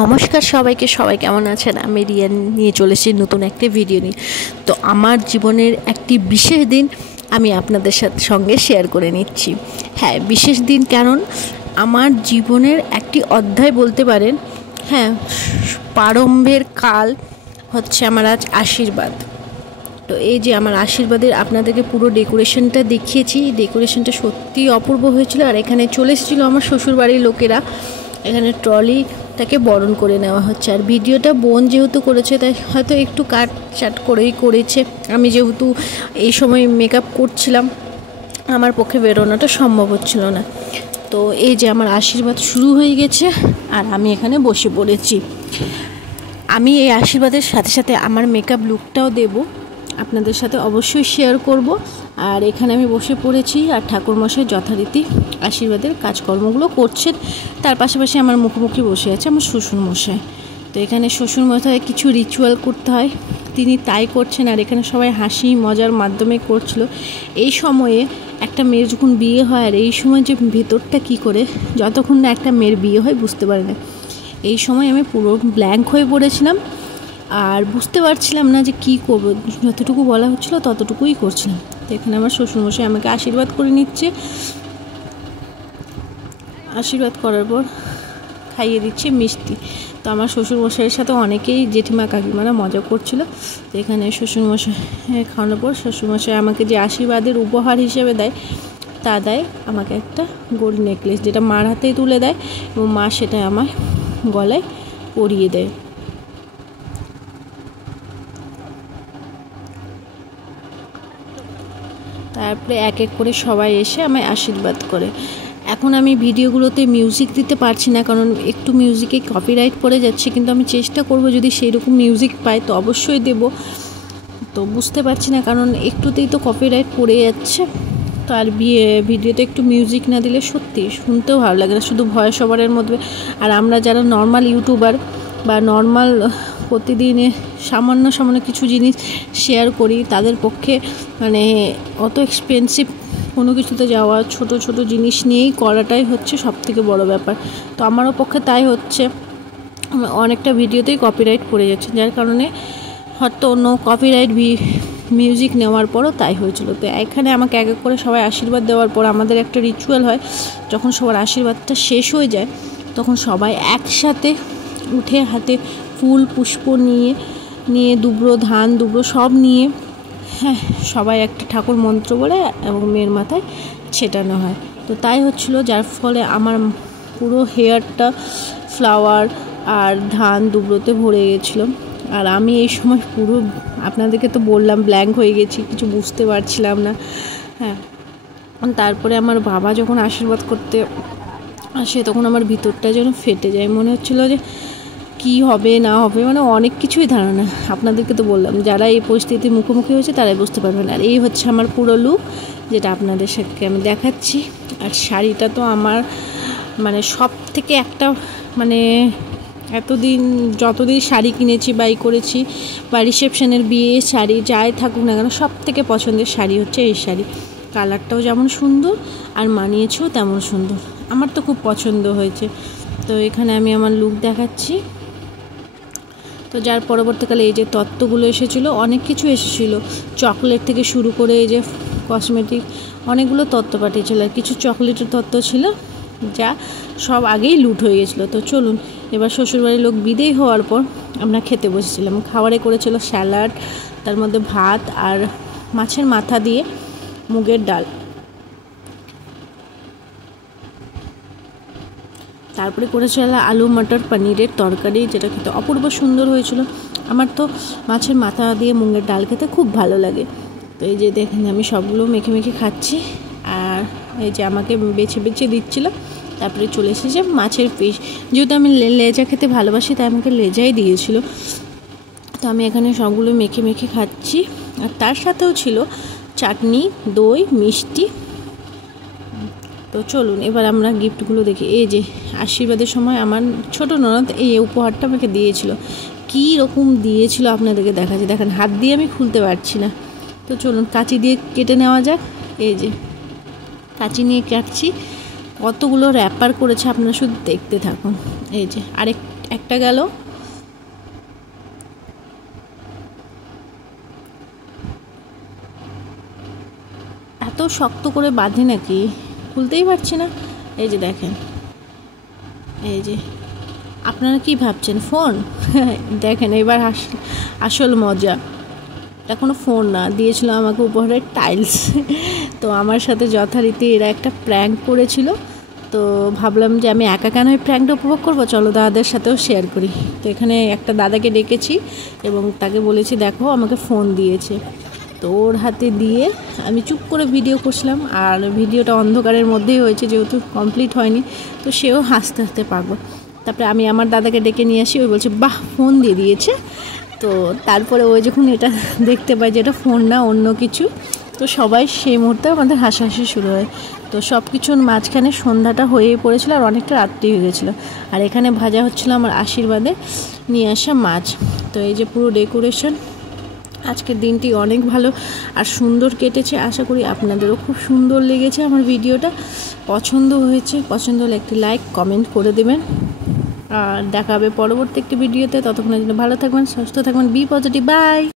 নমস্কার সবাইকে, সবাই কেমন আছেন? আমি রিয়া নিয়ে চলে এসেছি নতুন একটি ভিডিও নিয়ে। তো আমার জীবনের একটি বিশেষ দিন আমি আপনাদের সঙ্গে শেয়ার করে নিচ্ছি। হ্যাঁ, বিশেষ দিন কারণ আমার জীবনের একটি অধ্যায় বলতে পারেন। হ্যাঁ, প্রারম্ভের কাল হচ্ছে আমার আজ আশীর্বাদ। তো এই যে আমার আশীর্বাদের আপনাদেরকে পুরো ডেকোরেশনটা দেখিয়েছি। ডেকোরেশনটা সত্যিই অপূর্ব হয়েছিল। আর এখানে চলে এসেছিলো আমার শ্বশুরবাড়ির লোকেরা। এখানে ট্রলিটাকে বরণ করে নেওয়া হচ্ছে। আর ভিডিওটা বোন যেহেতু করেছে তাই হয়তো একটু কাটছাট করেই করেছে। আমি যেহেতু এই সময় মেকআপ করছিলাম, আমার পক্ষে বেরোনোটা সম্ভব হচ্ছিল না। তো এই যে আমার আশীর্বাদ শুরু হয়ে গেছে আর আমি এখানে বসে পড়েছি। আমি এই আশীর্বাদের সাথে সাথে আমার মেকআপ লুকটাও দেব, আপনাদের সাথে অবশ্যই শেয়ার করব। আর এখানে আমি বসে পড়েছি আর ঠাকুরমশাই যথারীতি আশীর্বাদের কাজকর্মগুলো করছেন। তার পাশাপাশি আমার মুখোমুখি বসে আছে আমার শ্বশুরমশাই। তো এখানে শ্বশুরমশাই কিছু রিচুয়াল করতে হয়, তিনি তাই করছেন। আর এখানে সবাই হাসি মজার মাধ্যমে করছিল। এই সময়ে একটা মেয়ের যখন বিয়ে হয়, আর এই সময় যে ভেতরটা কী করে যতক্ষণ না একটা মেয়ের বিয়ে হয় বুঝতে পারে না। এই সময় আমি পুরো ব্ল্যাঙ্ক হয়ে পড়েছিলাম আর বুঝতে পারছিলাম না যে কী করবো। যতটুকু বলা হচ্ছিলো ততটুকুই করছিলাম। তো এখানে আমার শ্বশুরমশাই আমাকে আশীর্বাদ করে নিচ্ছে। আশীর্বাদ করার পর খাইয়ে দিচ্ছে মিষ্টি। তো আমার শ্বশুরমশাইয়ের সাথে অনেকেই জেঠিমা কাকিমারা মজা করছিল। তো এখানে শ্বশুরমশাই খাওয়ানোর পর শ্বশুরমশাই আমাকে যে আশীর্বাদের উপহার হিসেবে দেয় তা দেয় আমাকে একটা গোল্ড নেকলেস, যেটা মার হাতেই তুলে দেয় এবং মা সেটা আমার গলায় পরিয়ে দেয়। তারপরে এক এক করে সবাই এসে আমায় আশীর্বাদ করে। এখন আমি ভিডিওগুলোতে মিউজিক দিতে পারছি না, কারণ একটু মিউজিকে কপিরাইট পড়ে যাচ্ছে, কিন্তু আমি চেষ্টা করব যদি সেই রকম মিউজিক পাই তো অবশ্যই দেব। তো বুঝতে পারছি না, কারণ একটুতেই তো কপিরাইট পড়ে যাচ্ছে। তো আর ভিডিওতে একটু মিউজিক না দিলে সত্যি শুনতেও ভালো লাগে না, শুধু ভয়েস ওভারের মধ্যে। আর আমরা যারা নর্মাল ইউটিউবার বা নর্মাল প্রতিদিনে সামান্য কিছু জিনিস শেয়ার করি, তাদের পক্ষে মানে অত এক্সপেন্সিভ কোনো কিছুতে যাওয়া, ছোট ছোট জিনিস নিয়েই করাটাই হচ্ছে সবথেকে বড় ব্যাপার। তো আমারও পক্ষে তাই হচ্ছে, অনেকটা ভিডিওতেই কপিরাইট পড়ে যাচ্ছে, যার কারণে হয়তো অন্য কপিরাইট মিউজিক নেওয়ার পরও তাই হয়েছিল। তো এখানে আমাকে এক এক করে সবাই আশীর্বাদ দেওয়ার পর আমাদের একটা রিচুয়াল হয়, যখন সবার আশীর্বাদটা শেষ হয়ে যায় তখন সবাই একসাথে উঠে হাতে ফুল পুষ্প নিয়ে দুব্রো ধান দুব্রো সব নিয়ে, হ্যাঁ, সবাই একটা ঠাকুর মন্ত্র বলে এবং মেয়ের মাথায় ছেটানো হয়। তো তাই হচ্ছিল, যার ফলে আমার পুরো হেয়ারটা ফ্লাওয়ার আর ধান দুব্রোতে ভরে গেছিলো। আর আমি এই সময় পুরো আপনাদেরকে তো বললাম ব্ল্যাঙ্ক হয়ে গেছি, কিছু বুঝতে পারছিলাম না। হ্যাঁ, তারপরে আমার বাবা যখন আশীর্বাদ করতে আসে তখন আমার ভিতরটা যেন ফেটে যায়, মনে হচ্ছিলো যে কি হবে না হবে, মানে অনেক কিছুই ধারণা। আপনাদেরকে তো বললাম, যারা এই পরিস্থিতির মুখোমুখি হয়েছে তারাই বুঝতে পারবেন। আর এই হচ্ছে আমার পুরো লুক, যেটা আপনাদের সাথে আমি দেখাচ্ছি। আর শাড়িটা তো আমার মানে সব থেকে একটা মানে এতদিন যতদিন শাড়ি কিনেছি বাই করেছি বা রিসেপশনের বিয়ে শাড়ি যাই থাকুক না কেন, সব থেকে পছন্দের শাড়ি হচ্ছে এই শাড়ি। কালারটাও যেমন সুন্দর আর মানিয়েছেও তেমন সুন্দর, আমার তো খুব পছন্দ হয়েছে। তো এখানে আমি আমার লুক দেখাচ্ছি। তো যার পরবর্তীকালে এই যে তত্ত্বগুলো এসেছিলো, অনেক কিছু এসেছিলো, চকলেট থেকে শুরু করে এই যে কসমেটিক অনেকগুলো তত্ত্ব পাঠিয়েছিল। আর কিছু চকলেটের তত্ত্ব ছিল যা সব আগেই লুট হয়ে গেছিলো। তো চলুন এবার শ্বশুরবাড়ির লোক বিদেয় হওয়ার পর আমরা খেতে বসেছিলাম। খাবারে করেছিল স্যালাড, তার মধ্যে ভাত আর মাছের মাথা দিয়ে মুগের ডাল। তারপরে করেছিল আলু মটর পনিরের তরকারি, যেটা খেতে অপূর্ব সুন্দর হয়েছিল। আমার তো মাছের মাথা দিয়ে মুগের ডাল খেতে খুব ভালো লাগে। তো এই যে দেখেন আমি সবগুলো মেখে মেখে খাচ্ছি, আর এই যে আমাকে বেছে বেছে দিচ্ছিল। তারপরে চলে এসেছে মাছের পিস, যেহেতু আমি লেজা খেতে ভালোবাসি তাই আমাকে লেজাই দিয়েছিল। তো আমি এখানে সবগুলো মেখে মেখে খাচ্ছি। আর তার সাথেও ছিল চাটনি, দই, মিষ্টি। তো চলুন এবার আমরা গিফটগুলো দেখি। এই যে আশীর্বাদের সময় আমার ছোট ননদ এই উপহারটা আমাকে দিয়েছিল। কী রকম দিয়েছিল আপনাদেরকে দেখাচ্ছি, দেখেন হাত দিয়ে আমি খুলতে পারছি না। তো চলুন কাঁচি দিয়ে কেটে নেওয়া যাক। এই যে কাঁচি নিয়ে কাটছি, কতগুলো র্যাপার করেছে, আপনারা শুধু দেখতে থাকুন। এই যে একটা গেল, এত শক্ত করে বাঁধে নাকি, খুলতেই পারছি না। এই যে দেখেন, এই যে আপনারা কি ভাবছেন ফোন? দেখেন এবার আসল মজা, এটা কোনো ফোন না, দিয়েছিল আমাকে উপহারে টাইলস। তো আমার সাথে যথারীতি এরা একটা প্র্যাঙ্ক করেছিল, তো ভাবলাম যে আমি একা কেন এই প্র্যাঙ্কটা উপভোগ করবো, চলো দাদাদের সাথেও শেয়ার করি। তো এখানে একটা দাদাকে ডেকেছি এবং তাকে বলেছি দেখো আমাকে ফোন দিয়েছে, তো ওর হাতে দিয়ে আমি চুপ করে ভিডিও করছিলাম। আর ভিডিওটা অন্ধকারের মধ্যেই হয়েছে, যেহেতু কমপ্লিট হয়নি, তো সেও হাসতে হাসতে পারবো। তারপরে আমি আমার দাদাকে ডেকে নিয়ে আসি, ওই বলছে বাহ ফোন দিয়ে দিয়েছে। তো তারপরে ওই যখন এটা দেখতে পাই যে এটা ফোন না অন্য কিছু, তো সবাই সেই মুহূর্তে আমাদের হাসাহাসি শুরু হয়। তো সব কিছুর মাঝখানে সন্ধ্যাটা হয়েই পড়েছিল আর অনেকটা রাত্রি হয়ে গেছিলো। আর এখানে ভাজা হচ্ছিলো আমার আশীর্বাদে নিয়ে আসা মাছ। তো এই যে পুরো ডেকোরেশন, আজকের দিনটি অনেক ভালো আর সুন্দর কেটেছে। আশা করি আপনাদেরও খুব সুন্দর লেগেছে আমার ভিডিওটা, পছন্দ হয়েছে। পছন্দ হলে একটি লাইক কমেন্ট করে দেবেন। আর দেখা হবে পরবর্তী একটি ভিডিওতে। ততক্ষণের জন্য ভালো থাকবেন, সুস্থ থাকবেন, বি পজিটিভ, বাই।